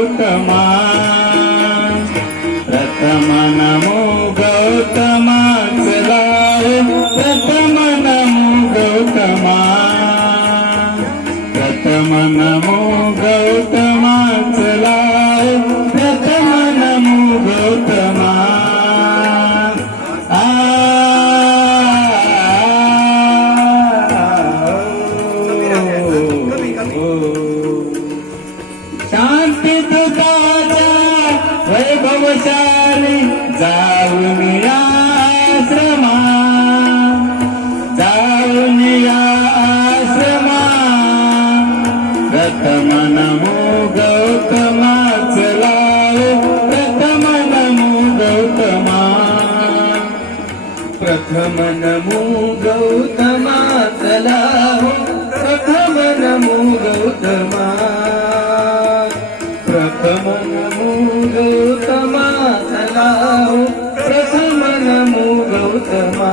गौतमा प्रथम नमो गौतमा चला प्रथम नमो गौतमा प्रथम नमो गौतमा चला प्रथम नमो गौतमा शांती दुताच्या वैभवशाली जाऊन आश्रमा प्रथम नमो गौतमा चला प्रथम नमो गौतमा प्रथम नमो गौतमा चला प्रथम नमो गौतमा प्रथम नमो गौतमा चला प्रथम नमो गौतमा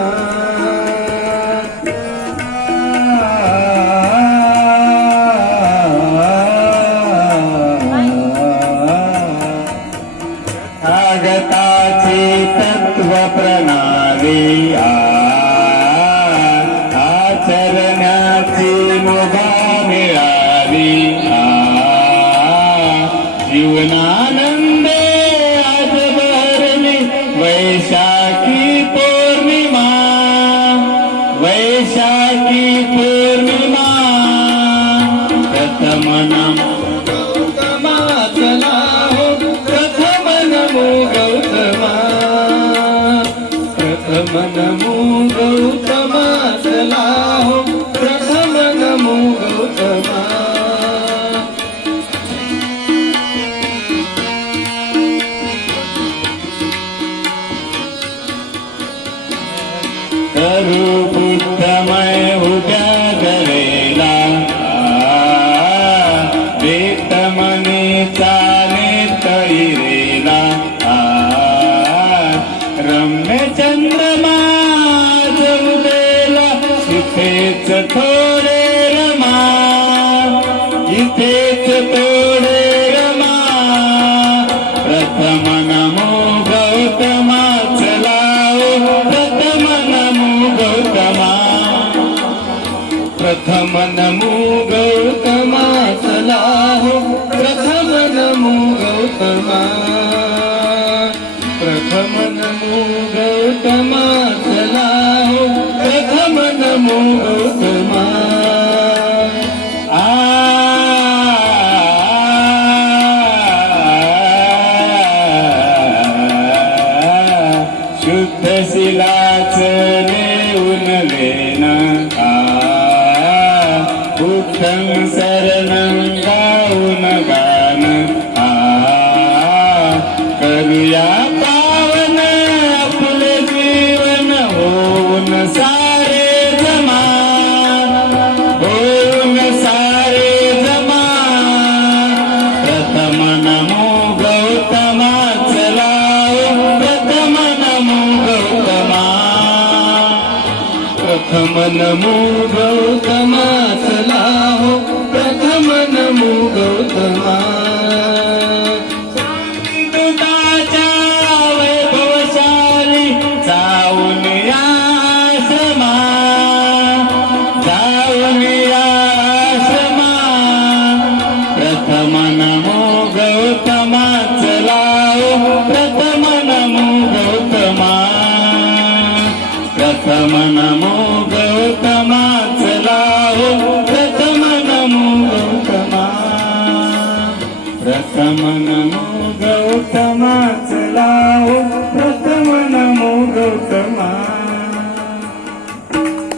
आगताची तत्व प्रणाली आचरण्याची मुभा मिळाली जीवनानंदे आज भरली वैशाखी पौर्णिमा प्रथम नमो गौतमा चला प्रथम नमो गौतमा प्रथम नमो गौतमा चला प्रथम नमो गौतमा करू बुद्धमय उद्या करेला वेत मने चाले तैरेला रम्य चंद्रमा जवलेला इथेच थोडे रमा इथेच थोडे रमा प्रथम नमो गौतमा चला प्रथम नमो गौतमा प्रथम नमो गौतमा चला प्रथम नमो गौतमा प्रथम नमो गौतमा चला प्रथम नमो गौतमा शुद्ध शिलाच नेऊन लेन उत्तम शरणं गाऊन गान करूया पावन आपले जीवन होऊन सारे जमा प्रथम नमो गौतमा चला प्रथम नमो गौतमा प्रथम नमो गौतमा चला प्रथम नमो गौतमा दुताच्या वैभवशाली जाऊन आश्रमा प्रथम नमो गौतमा चला प्रथम नमो गौतमा प्रथम नमो गौतमा चला प्रथम नमो गौतमा प्रथम नमो